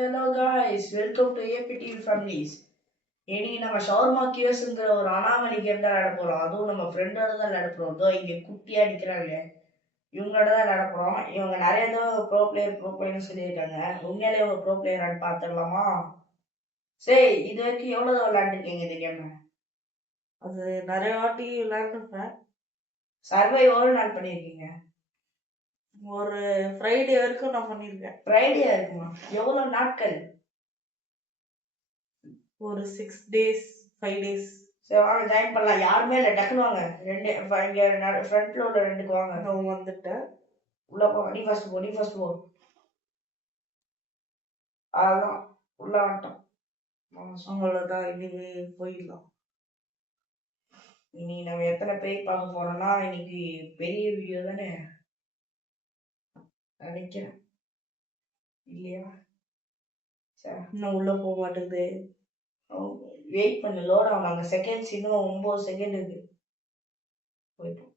Hello guys, welcome to APTV Families. இன்னைக்கு நம்ம shawarma கியோஸ்ங்கிற ஒரு அனாமலி கேம் தான் விளையாட போறோம். அதுவும் நம்ம ஃப்ரெண்டோட தான் விளையாட போறோம். இதோ இங்க குட்டியா அடிக்கிறாங்க. இவங்களோட தான் விளையாட போறோம். இவங்க நிறைய தடவை ப்ரோ பிளேயர்னு சொல்லியிருக்காங்க. உண்மையிலே இவங்க ப்ரோ பிளேயரான்னு பார்த்துடலாமா? சரி, இது வரைக்கும் எவ்வளவு விளையாண்டுருக்கீங்க இந்த கேம்? அது நிறைய வாட்டி விளையாண்டுருப்பேன். சர்வை எவ்வளவு நாள் பண்ணியிருக்கீங்க? ஒரு ஃப்ரைடே வரைக்கும் நான் பண்ணியிருக்கேன். ஃப்ரைடே இருக்குமா? எவ்வளவு நாட்கள்? ஒரு 6 days 5 days. சரி வாங்க ஜாயின் பண்ணலாம். யாருமே இல்லை, டக்குன்னு வாங்க. ரெண்டு இங்க ஃப்ரண்ட்ல உள்ள ரெண்டுக்கு வாங்க. நான் வந்துட்டேன். உள்ள போங்க. நீ ஃபர்ஸ்ட் போ. அதான் உள்ள வந்துட்டோம். அவ்வளோதான், இனிமே போயிடலாம். இன்னைக்கு நம்ம எத்தனை பேய் பார்க்க போறோம்னா, இன்னைக்கு பெரிய வீடியோ தானே நினைக்கிறேன், இல்லையா? சரி, இன்னும் உள்ள போக மாட்டேங்குது. வெயிட் பண்ணு, லோட் ஆகும். அங்கே செகண்ட்ஸ் இன்னும் 9 செகண்ட் இருக்கு. போயிட்டோம்.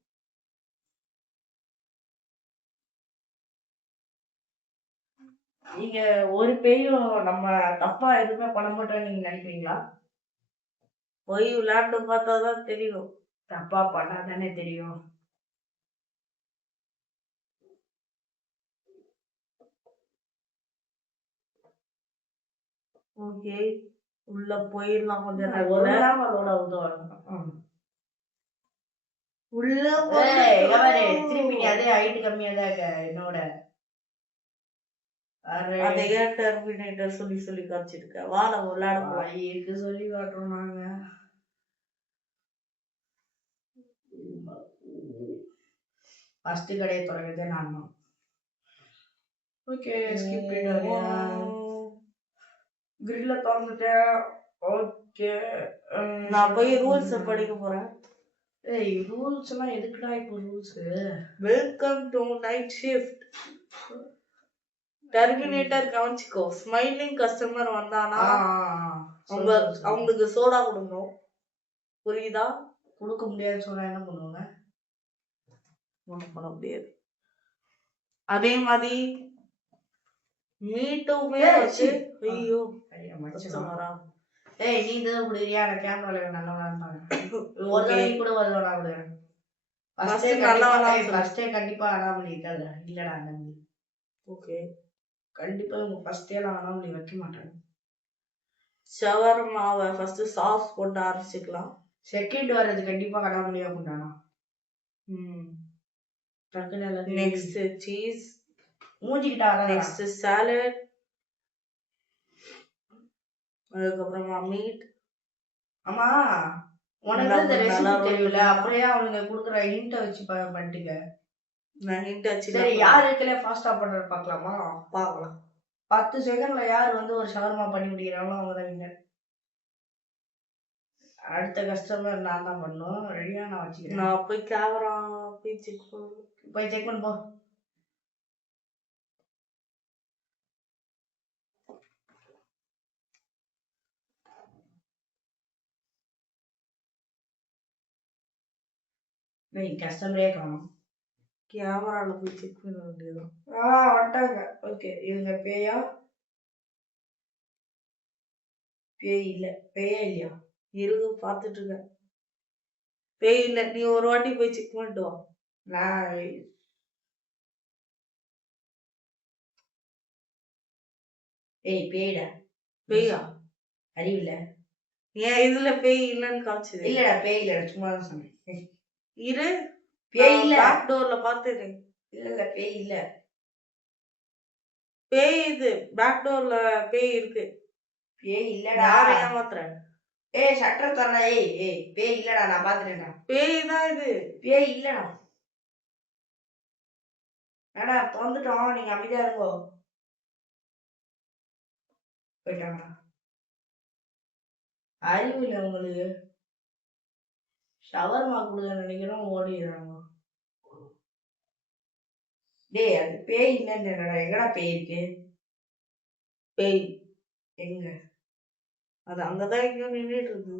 நீங்க ஒரு பேயும் நம்ம தப்பா எதுவுமே பண்ண மாட்டோம்னு நீங்க நினைக்கிறீங்களா? போய் விளையாண்டு பார்த்தா தான் தெரியும். தப்பா பண்ணா தானே தெரியும். ஓகே, உள்ள போயிடலாம். கொஞ்சம் ஒரு நேரத்துல நாள் லோட் ஆகுதோ உள்ள திருப்பி நீ அதே ஹைட் கம்மியா தான் இருக்க என்னோட. அதை ஏன் டெர்மினேட்டர் சொல்லி சொல்லி காமிச்சிருக்க? வா நம்ம விளையாட போலாம். இருக்கு சொல்லி காட்டுறோம் நாங்க. ஃபர்ஸ்ட் கடையை தொடங்குறதே நான் தான். ஓகே, ஸ்கிப் கிரில்ல திறந்துட்டேன். ஓகே, நான் போய் ரூல்ஸ் படிக்க போறேன். ஏய், ரூல்ஸ் எல்லாம் எதுக்குடா இப்போ rules? Welcome to night shift. Terminator கவனிச்சுக்கோ. ஸ்மைலிங் கஸ்டமர் வந்தானா அவங்களுக்கு சோடா கொடுக்கணும். புரியுதா? கொடுக்க முடியாது சொன்னா என்ன பண்ணுவாங்க? ஒன்றும் பண்ண முடியாது. அதே மாதிரி மீட்டுமே வச்சு ஐயோ கஸ்டமரா? ஏய், நீ தான் குடுறியா? நான் கேமரால நல்லவனா இருந்தாங்க. ஒரு தடவை கூட வருவானா கூட. ஃபர்ஸ்டே கண்டிப்பா அனாமலி இருக்காது. இல்லடா அனாமலி. ஓகே, கண்டிப்பா உங்க ஃபர்ஸ்டே எல்லாம் அனாமலி வைக்க மாட்டாங்க. ஷவர்மாவை ஃபர்ஸ்ட் சாஸ் போட்டு அரைச்சிக்கலாம். செகண்ட் வர்றது கண்டிப்பா அனாமலியா கொண்டானா. நெக்ஸ்ட் சீஸ், மூஞ்சிக்கிட்டா. நெக்ஸ்ட் சாலட், அதுக்கப்புறமா மீட். ஆமா, உனக்கு இந்த ரெசிபி தெரியல, அப்படியே அவனுங்க குடுக்குற ஹிண்ட வச்சு பண்ணிட்டுக்க. நான் ஹிண்ட் வச்சு சரி, யார் இருக்கல ஃபாஸ்டா பண்ற பார்க்கலாமா? பார்க்கலாம். 10 செகண்ட்ல யார் வந்து ஒரு ஷவர்மா பண்ணி முடிக்கிறாங்களோ அவங்க தான் வின்னர். அடுத்த கஸ்டமர் நான் தான் பண்ணணும். ரெடியா? நான் வச்சுக்கிறேன். நான் போய் கேமரா போய் செக் பண்ணு போ. கஸ்டமரே காணும். கேமரால போய் செக் பண்ண வேண்டியதுதான். வந்துட்டாங்க. ஓகே, இவங்க பேயா? பேய் இல்ல. பேயே இல்லையா? இருக்கு, பார்த்துட்டு இருக்கேன். பேய் இல்ல. நீ ஒரு வாட்டி போய் செக் பண்ணிட்டு வா. நான் ஏய், பேய்டா. பேயா? அறிவில்ல. ஏன் இதுல பேய் இல்லன்னு காமிச்சது? இல்லடா, பேய் இல்லடா, சும்மா தான் சொன்னேன். இரு, பேய் இல்ல. பேக் டோர்ல பாத்துரு. இல்ல பேய் இல்ல. பேய் இது பேக் டோர்ல பேய் இருக்கு. பேய் இல்லடா. யாரை ஏமாத்துற? ஏய், ஷட்டர் தரடா. ஏய் பேய் இல்லடா, நான் பாத்துட்டேன்டா. பேய் தான் இது. பேய் இல்லடா. ஏடா திறந்துட்டோம், நீங்க அமைதியா இருங்கோ. போயிட்டாங்கடா. அறிவு இல்லை உங்களுக்கு. ஷவர்மா கொடுக்க நினைக்கிறோம், ஓடிடுறாங்க. டேய், அது பேய் இல்லைன்னு எங்கடா பேய் இருக்கு? பேய் எங்க? அது அங்கதான் எங்கேயோ நின்றுட்டு இருக்கு.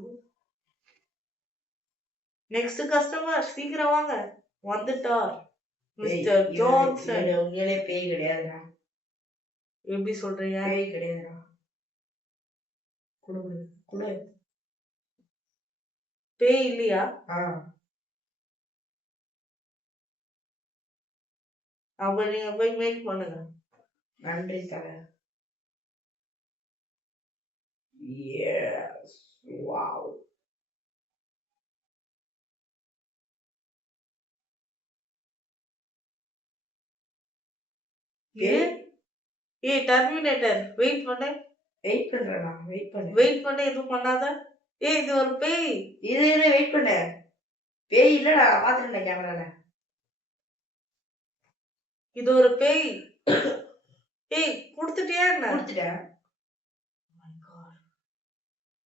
நெக்ஸ்ட் கஸ்டமர் சீக்கிரம் வாங்க. வந்துட்டார் மிஸ்டர் ஜான்சன். உண்மையிலே பேய் கிடையாதுடா. எப்படி சொல்றீங்க? பேய் கிடையாதுடா. குடு குடு குடு. பேய் இல்லையா? அப்ப நீங்க போய் மேக் பண்ணுங்க. நன்றி தல. எஸ். வாவ். ஏய் டெர்மினேட்டர் வெயிட் பண்ணு. வெயிட் பண்றேனா? வெயிட் பண்ணு. வெயிட் பண்ணு, எதுவும் பண்ணாத. ஏய் இது ஒரு பேய். இரு வெயிட் பண்ணு. பேய் இல்லடா, பாத்துட்டேன் கேமரால. இது ஒரு பேய். ஏய் குடுத்துட்டியா என்ன? கொடுத்துட்டேன்.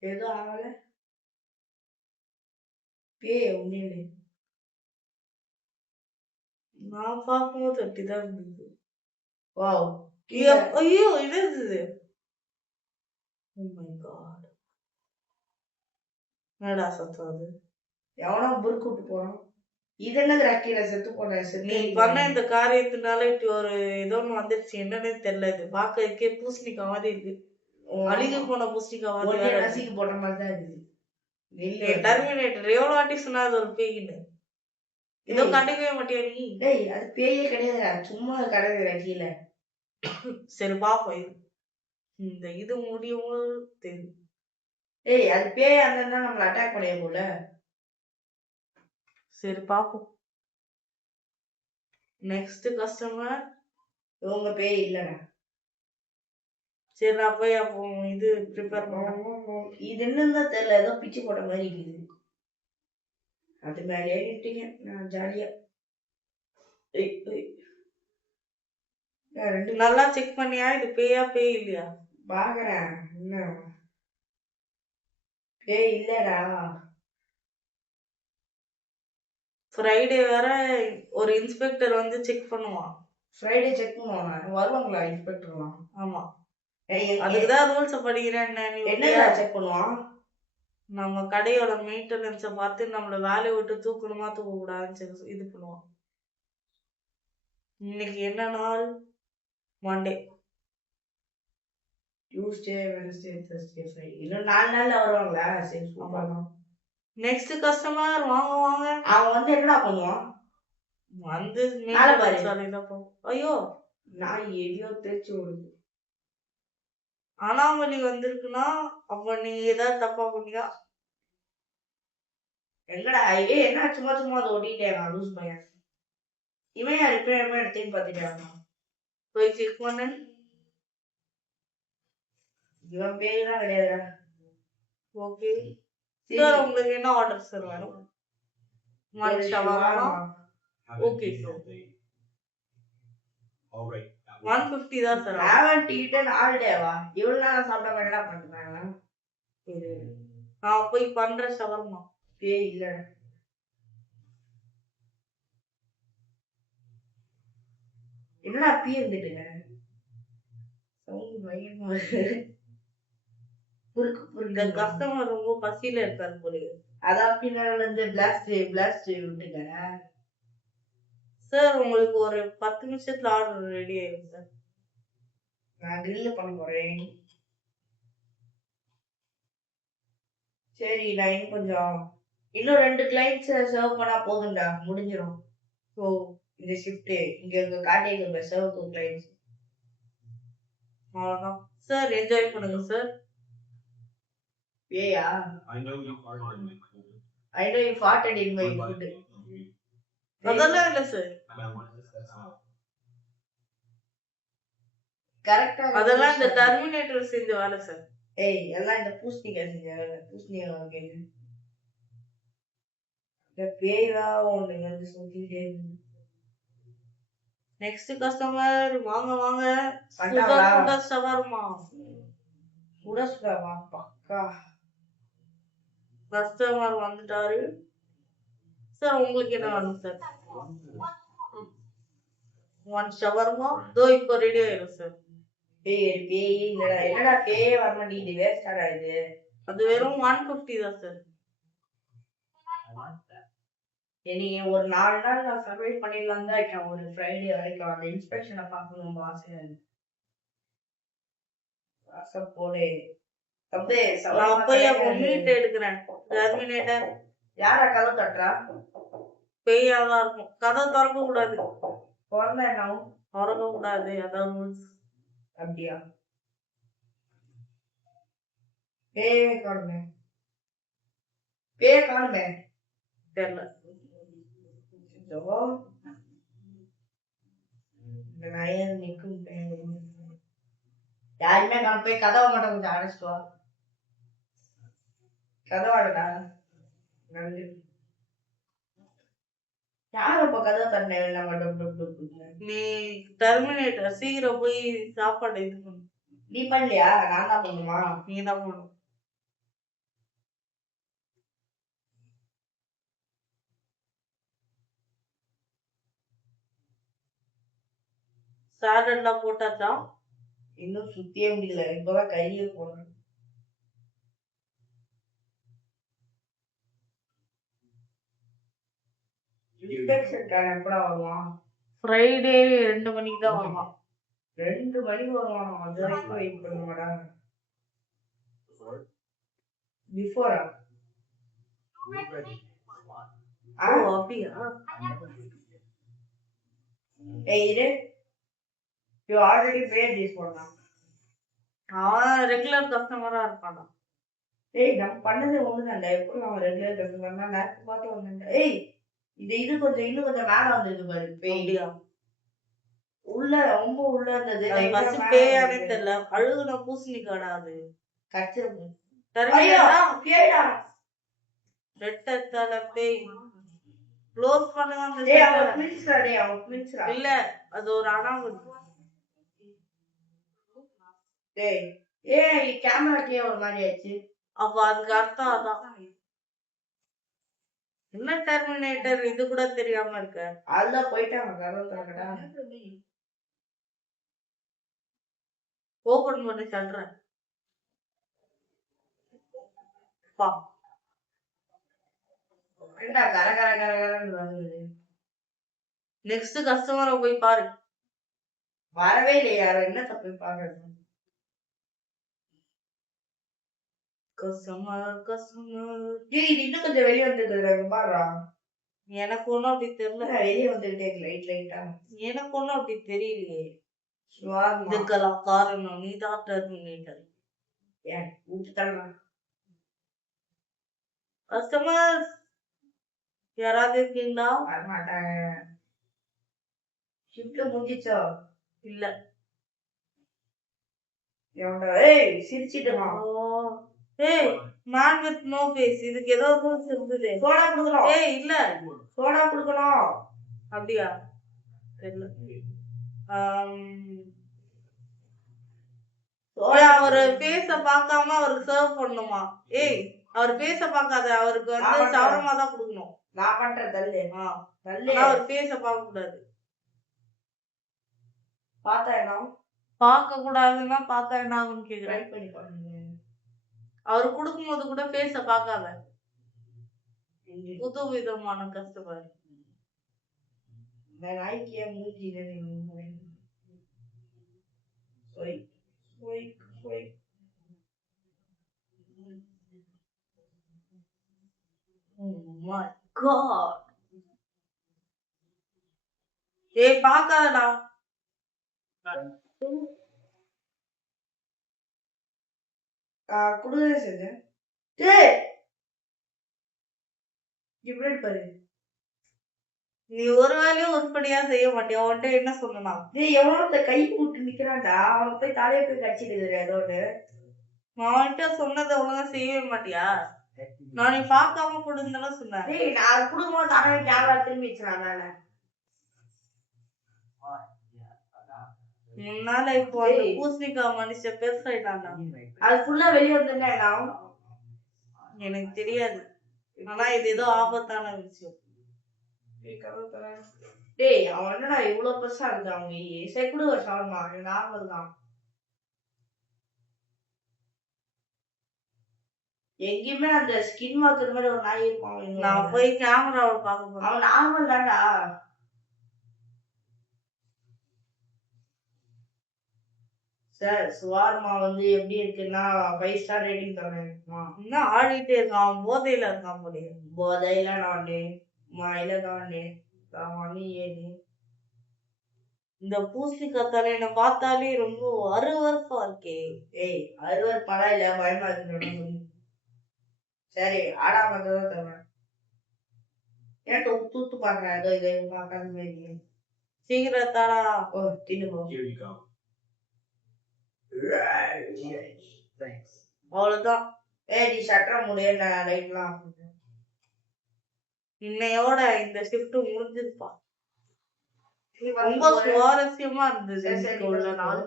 எதுவும் ஆகல. பேய் உண்மையிலே நான் பார்க்கும்போது அப்படிதான் இருந்தது. வாவ். ஐயோ இது இது. Oh my god. என்னடா சத்தம் அது? எவனோ புருக்கு விட்டு போறான். இது என்னது கீழே செத்து போன நீ பண்ண இந்த காரியத்தினால இப்படி ஒரு ஏதோ ஒண்ணு வந்துருச்சு. என்னன்னே தெரியல. இது பாக்கறதுக்கே பூசணிக்காய் மாதிரி இருக்கு. அழுகி போன பூசணிக்காய் மாதிரி நசிக்கு போட்ட மாதிரி தான் இருக்குது. டெர்மினேட்டர் எவ்வளவு வாட்டி சொன்னா அது ஒரு பேய்னு. ஏதோ கண்டுக்கவே மாட்டியா நீ? டேய் அது பேயே கிடையாதுடா, சும்மா கடக்குதுடா கீழே. சரி பாப்போம். இந்த இது முடியும் தெரியும். ஏய் அது பேய் அந்த நம்மள அட்டாக் பண்ணிய போல. சரி பாப்போம். Next customer. உங்க பேய் இல்லடா. சரி நான் போய் அப்போ இது ப்ரிப்பேர் பண்ணுவோம். இது என்னன்னு தெரியல, ஏதோ பிச்சு போட்ட மாதிரி இருக்குது. அது மேலே ஏறிட்டீங்க, நான் ஜாலியா. நல்லா செக் பண்ணியா இது பேயா பேய் இல்லையா? பாக்குறேன். என்ன பேய் இல்லடா. ஃப்ரைடே வேற ஒரு இன்ஸ்பெக்டர் வந்து செக் பண்ணுவான். ஃப்ரைடே செக் பண்ணுவாங்க, வருவாங்களா இன்ஸ்பெக்டர்லாம்? ஆமா, அதுக்குதான் ரூல்ஸ் படிக்கிறேன். என்ன செக் பண்ணுவான்? நம்ம கடையோட மெயின்டெனன்ஸை பார்த்து நம்மள வேலையை விட்டு தூக்கணுமா தூக்க கூடாதுன்னு இது பண்ணுவான். இன்னைக்கு என்ன நாள்? Monday, Tuesday, Wednesday, Thursday, Friday. இன்னும் 4 நாள்ல வருவாங்களா? சரி சூப்பர் தான். நெக்ஸ்ட் கஸ்டமர் வாங்க வாங்க. அவன் வந்து என்னடா பண்ணுவான்? வந்து ஐயோ நான் எதையோ தேய்ச்சி விடுது. அனாமலி வந்திருக்குன்னா அப்ப நீ ஏதாவது தப்பா பண்ணியா? எங்கடா என்ன சும்மா சும்மா அதை ஓட்டிட்டேன் லூஸ் பையன். இவன் யாரு இப்ப எடுத்தேன்னு பாத்துட்டாங்க. போய் செக் பண்ண. இவன் பேருலாம் கிடையாதுடா. ஓகே சார், உங்களுக்கு என்ன ஆர்டர் சார் வேணும்? ஓகே சார், 150 தான் சார். ஹேவன்ட் ஈட்டன் ஆல் டேவா? இவ்வளவு நேரம் சாப்பிடாம என்ன பண்றாங்க? நான் போய் பண்ற ஷவர்மா. பேய் இல்ல. என்னடா பீ இருந்துட்டுங்க? சவுண்ட் பயமா இந்த கஸ்டமர் ரொம்ப பசியில இருக்காரு போல. அதான் பின்னால இருந்து பிளாஸ்ட் விட்டுங்க சார். உங்களுக்கு ஒரு 10 நிமிஷத்துல ஆர்டர் ரெடி ஆயிடும் சார். நான் கிரில் பண்ண போறேன். சரி நான் இன்னும் 2 கிளைண்ட்ஸ் சர்வ் பண்ணா போதும்டா, முடிஞ்சிடும். ஓ இந்த ஷிஃப்ட் இங்க காட்டிங்க சர்வ் 2 கிளைண்ட்ஸ். அவ்வளவுதான் சார், என்ஜாய் பண்ணுங்க சார். ஏயா I know you farted in my food. அதெல்லாம் இல்ல சார். கரெக்ட்டா அதெல்லாம் இந்த டெர்மினேட்டர் செஞ்ச வேலை சார். ஏய் எல்லாம் இந்த பூஸ்னிக்காய் செஞ்ச வேலை. பூஸ்னிக்காய் கேளு. இந்த பேய்வா ஒண்ணு வந்து சுத்திட்டே இருக்கு. நெக்ஸ்ட் கஸ்டமர் வாங்க வாங்க. சுடா ஷவர்மா. சுடா பக்கா. கஸ்டமர் வந்துட்டாரு சார். உங்களுக்கு என்ன வேணும் சார்? 1 ஷவர்மா தோ இப்போ ரெடி ஆயிடும் சார். பேய் இல்லடா. என்னடா பேயே வர மாட்டேங்குது, வேஸ்டாடா இது. அது வெறும் 150 தான் சார். நீ ஒரு 4 நாள் நான் சர்வை பண்ணிடலாம் தான் இருக்கேன். ஒரு ஃப்ரைடே வரைக்கும் அந்த இன்ஸ்பெக்ஷனை பார்க்கணும் ஆசையா இருக்கு. போடு தம்பி நான் போய் அப்போ மீட் எடுக்கிறேன். டெர்மினேட்டர் யாரா கதை தட்டுறா? பேயாதான் இருக்கும். கதை திறக்க கூடாது. குழந்தை என்ன திறக்க கூடாது, அதான் ரூல்ஸ். அப்படியா? பேயே காணுமே, பேய காணுமே, தெரியல. நிக்கும் யாருமே நான் போய் கதவை மட்டும் கொஞ்சம் அடைச்சிட்டு வா. கதவாடா நன்றி. யாரும் இப்ப கதை தண்ணேன். நீ டெர்மினேட்டர் சீக்கிரம் போய் சாப்பாடு இது பண்ணு. நீ பண்ணலையா? நான் தான் பண்ணுமா? நீ தான் பண்ணணும். சாலட்லாம் போட்டாச்சா? இன்னும் சுத்தியே முடியல, இப்பதான் கையில போடுறேன். எப்படா வருவான்? ஃப்ரைடே 2 மணிக்கு தான் வருவான். 2 மணிக்கு வருவான். அது வரைக்கும் வெயிட் பண்ணுவாடா. பிஃபோரா? அப்படியா? இரு, you already paid this one. அவன் ரெகுலர் கஸ்டமரா இருப்பானா? நம்ம பண்ணது ஒண்ணுதான்டா. எப்படி அவன் ரெகுலர் கஸ்டமர்னா நேரத்து பார்த்து வந்தேன். இது கொஞ்சம் இன்னும் கொஞ்சம் மேல வந்திருக்கு பாரு. பேய் உள்ள ரொம்ப உள்ள இருந்தது. பேயானே தெரியல. அழுகுன பூசணிக்காடா அது. கச்சிரும். ரெட்டத்தல பேய். க்ளோஸ் பண்ணுவாங்க. இல்ல, அது ஒரு அனாமலி. கேமராக்கே ஒரு மாதிரி ஆச்சு. அப்ப அதுக்கு அர்த்தம் அதான். என்ன டெர்மினேட்டர் இது கூட தெரியாம இருக்க? அதுதான் போயிட்டாங்க. ஓபன் பண்ணி சொல்றேன். நெக்ஸ்ட் கஸ்டமரை போய் பாரு. வரவே இல்லையா? என்ன தப்பு பாக்குறது? இன்னும் கொஞ்சம் வெளியே வந்துருக்கு பாருடா. எனக்கு ஒண்ணும் அப்படி தெரியல. வெளியே வந்துகிட்டே லைட் லைட்டா. எனக்கு ஒண்ணும் அப்படி தெரியலையே. இதுக்கெல்லாம் காரணம் நீதான் டெர்மினேட்டர். கஸ்டமர்ஸ் யாராவது இருக்கீங்களா? வரமாட்டாங்க. ஷிஃப்ட் முடிஞ்சிச்சோ? இல்ல. சிரிச்சிட்டுமா? ஏய், man with no face. இதுக்கு ஏதோ ரூல்ஸ் இருந்தது. சோடா குடுக்கணும். இல்ல, சோடா குடுக்கணும். அப்படியா? தெரியல. அவரு பேச பார்க்காம அவருக்கு சர்வ் பண்ணுமா? அவர் பேச பார்க்காத, அவருக்கு வந்து சவரமா தான் கொடுக்கணும். நான் பண்றேன் தள்ளு. அவர் பேச பார்க்க கூடாது. பார்த்தா என்ன? பார்க்க கூடாதுன்னா பார்த்தா என்ன ஆகும்னு கேக்குறேன். அவர் கொடுக்கும்போது கூட பேச பார்க்காத. புது விதமான கஸ்டமர். நாய்க்கு மூஞ்சி பாக்காதடா. குடுக்கவே செஞ்சேன். இப்படி பாரு. நீ ஒரு வேலையும் உருப்படியா செய்ய மாட்டியா? அவன்கிட்ட என்ன சொல்லலாம்? எவ்வளவு கை கூட்டு நிக்கிறான்டா. அவன் போய் தலையை போய் கடிச்சிட்டு ஏதோன்னு. அவன்கிட்ட சொன்னதை ஒழுங்கா செய்யவே மாட்டியா? நான் நீ பார்க்காம கொடுந்தா சொன்னேன். நான் குடுக்கும்போது தானே கேமரா திரும்பி வச்சிருக்கேன். நானு முன்னால இப்போ அந்த பூசணிக்காய் மனுஷன் பெருசாயிட்டான்டா. அது ஃபுல்லா வெளியே வந்துட்டேன். எனக்கு தெரியாது. ஆனா இது ஏதோ ஆபத்தான விஷயம். அவன் என்னடா இவ்வளவு பெருசா இருக்கு? அவங்க செக்குடு வருஷம் நார்மல் தான். எங்கேயுமே அந்த ஸ்கின் மார்க்கர் மாதிரி ஒரு நாய் இருப்பான். நான் போய் கேமராவை பார்க்க போறேன். அவன் நார்மல் தான்டா. சார் சுவார்மா வந்து எப்படி இருக்குன்னா 5 ஸ்டார் ரேட்டிங் தரேன். இன்னும் ஆடிட்டே இருக்கான், போதையில இருக்கான் போலயே. போதையில நானு மாயில நானு மணி ஏனி இந்த பூசணிக்காய் தலையனை பார்த்தாலே ரொம்ப அருவருப்பா இருக்கே. ஏய் அருவருப்பாலாம் இல்ல, பயமா இருக்கு. சரி ஆடாம தான் தருவேன். ஏன்ட்டு தூத்து பாக்குறேன். ஏதோ இதை பார்க்காத மாதிரி. சீக்கிரம் தாடா. ஓ தின்னு அவ்வளவுதான். ஏய் நீ சட்டரை முடிய லைட்லாம் இன்னையோட இந்த ஷிஃப்ட் முடிஞ்சிருப்பா. ரொம்ப சுவாரஸ்யமா இருந்தது இன்னைக்கு உள்ள நாள்.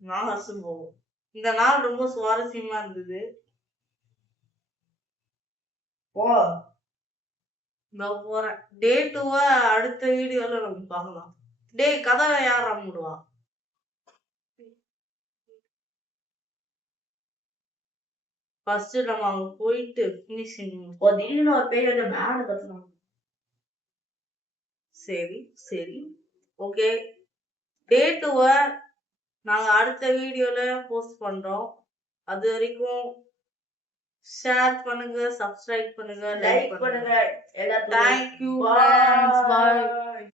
நாகசும் போவோம். இந்த நாள் ரொம்ப சுவாரஸ்யமா இருந்தது. ஓ நான் போறேன். டே 2 அடுத்த வீடியோல நம்ம பார்க்கலாம். டேய் கதவை யார் அம்முடுவா? ஃபர்ஸ்ட் நம்ம அங்க போயிட்டு ஃபினிஷிங். திடீர்னு ஒரு பேர் வந்து மேல கத்துனாங்க. சரி சரி ஓகே. டே 2 நாங்க அடுத்த வீடியோல போஸ்ட் பண்றோம். அது வரைக்கும் ஷேர் பண்ணுங்க, சப்ஸ்கிரைப் பண்ணுங்க, லைக் பண்ணுங்க எல்லாத்துக்கும். Thank you friends, by.